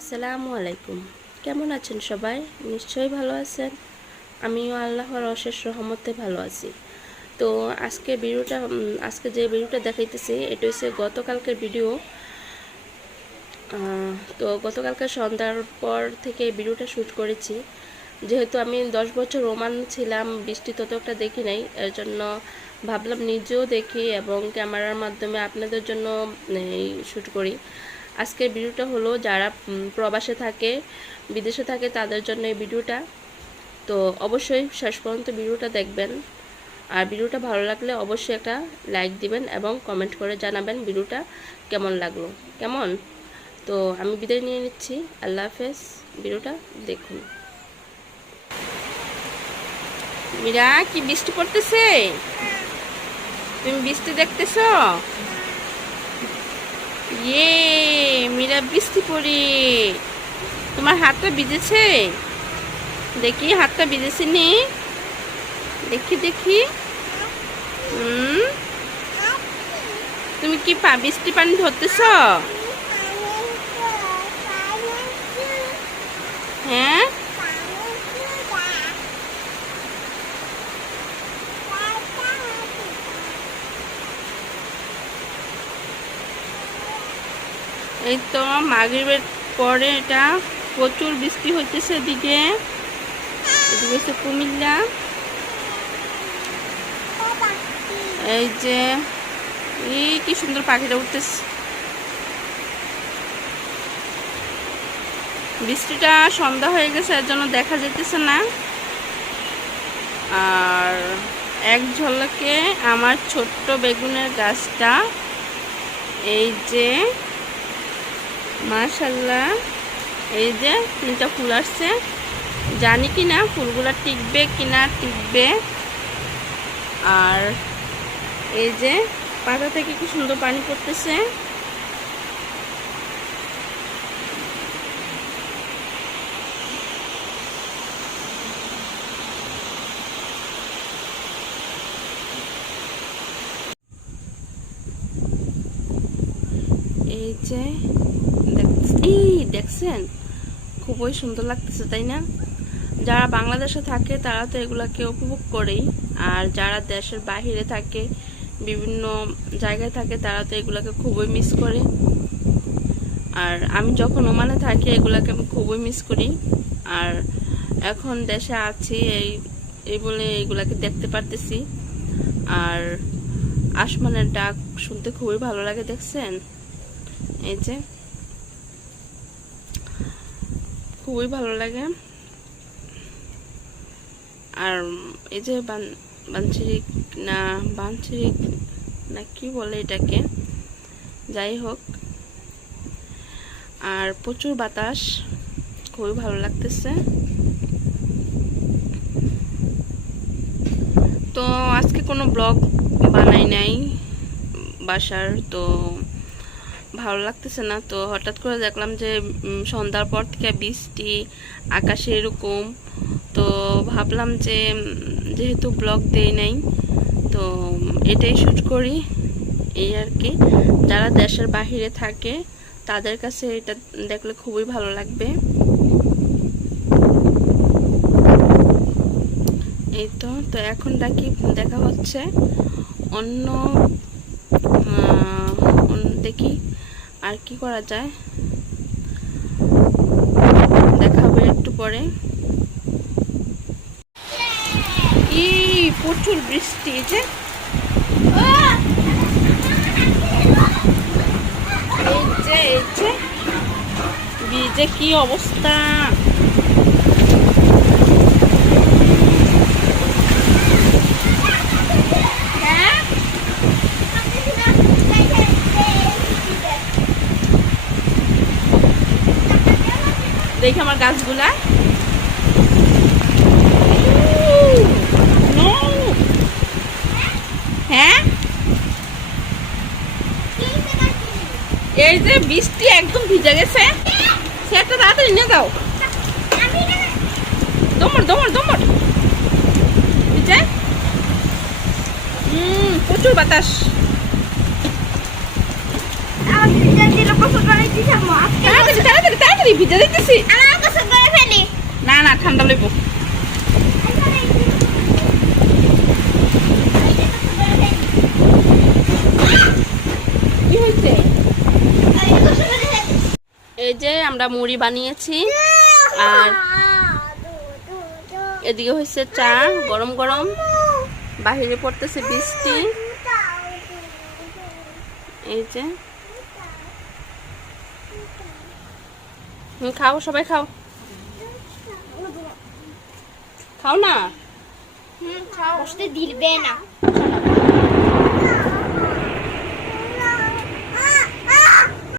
আসসালামু আলাইকুম। কেমন আছেন সবাই? নিশ্চয়ই ভালো আছেন। আমিও আল্লাহর অশেষ রহমতে ভালো আছি। তো আজকে যে ভিডিওটা দেখাইতেছি এটা হচ্ছে গতকালকের ভিডিও। তো গতকালকে সন্ধ্যার পর থেকে ভিডিওটা শ্যুট করেছি। যেহেতু আমি 10 বছর ওমান ছিলাম, বৃষ্টি তত একটা দেখি নাই, এর জন্য ভাবলাম নিজেও দেখি এবং ক্যামেরার মাধ্যমে আপনাদের জন্য শ্যুট করি। আজকের ভিডিওটা হলো যারা প্রবাসে থাকে, বিদেশে থাকে তাদের জন্য এই ভিডিওটা। তো অবশ্যই শেষ পর্যন্ত ভিডিওটা দেখবেন। আর ভিডিওটা ভালো লাগলে অবশ্যই একটা লাইক দিবেন এবং কমেন্ট করে জানাবেন ভিডিওটা কেমন লাগলো। কেমন? তো আমি বিদায় নিয়ে নিচ্ছি। আল্লাহ হাফেজ। ভিডিওটা দেখুন। মীরা, কি বৃষ্টি পড়তেছে? তুমি বৃষ্টি দেখতেছো? ইয়ে, মীরা বৃষ্টি পড়ে। তোমার হাতটা ভিজেছে? দেখি হাতটা ভিজেছে নি, দেখি দেখি। তুমি কি বৃষ্টি পানি ধরতেছ? হ্যাঁ, এই তো মাগরিবের পরে এটা প্রচুর বৃষ্টি হইতেছে। এদিকে হচ্ছে কুমিল্লা। এই যে কি সুন্দর পাখিটা উঠতেছে। বৃষ্টিটা সন্ধ্যা হয়ে গেছে, এর জন্য দেখা যেতেছে না। আর এক ঝলকে আমার ছোট্ট বেগুনের গাছটা, এই যে মাশাআল্লাহ, এই যে 3টা ফুল আসছে। জানি কি না ফুলগুলা টিকবে কিনা টিকবে। আর এই যে পাতা থেকে কি সুন্দর পানি পড়তেছে। এই যে দেখছেন, খুবই সুন্দর লাগতেছে, তাই না? যারা বাংলাদেশে থাকে তারা তো এগুলাকে উপভোগ করেই, আর যারা দেশের বাহিরে থাকে, বিভিন্ন জায়গায় থাকে, তারা তো এগুলাকে খুবই মিস করে। আর আমি যখন ওমানে থাকি এগুলাকে আমি খুবই মিস করি। আর এখন দেশে আছি এই বলে এগুলাকে দেখতে পারতেছি। আর আসমানের ডাক শুনতে খুবই ভালো লাগে, দেখছেন? এই যে খুবই ভালো লাগে। আর এই যে বানছিরিক না কি বলে এটাকে, যাই হোক। আর প্রচুর বাতাস, খুবই ভালো লাগতেছে। তো আজকে কোনো ব্লগ বানাই নাই বাসার, তো ভালো লাগতেছে না। তো হঠাৎ করে দেখলাম যে সন্ধ্যার পর থেকে বৃষ্টি, আকাশে এরকম। তো ভাবলাম যে যেহেতু ব্লগ দেই নাই, তো এটাই শ্যুট করি, এই আর কি। যারা দেশের বাহিরে থাকে তাদের কাছে এটা দেখলে খুবই ভালো লাগবে। এই তো এখন দেখা হচ্ছে অন্য দেখি আর কি করা যায়, দেখা হবে একটু পরে। প্রচুর বৃষ্টি, যে এই যে কি অবস্থা। দেখি আমার গাছগুলা, হ্যাঁ এই যে বৃষ্টি একদম ভিজে গেছে। সেটা তাড়াতাড়ি নিয়ে যাও। দমর দমর দমর। প্রচুর বাতাস। তাড়াতাড়ি তাড়াতাড়ি তাড়াতাড়ি ভিজে দিতেছি আমার গোসল করে ফেলি। না না ঠান্ডা লইব কি হয়েছে এই যে আমরা মুড়ি বানিয়েছি আর এদিকে হচ্ছে চা গরম গরম বাহিরে পড়তেছে বৃষ্টি এই যে খাও সবাই খাও খাও না বসতে দিবে না।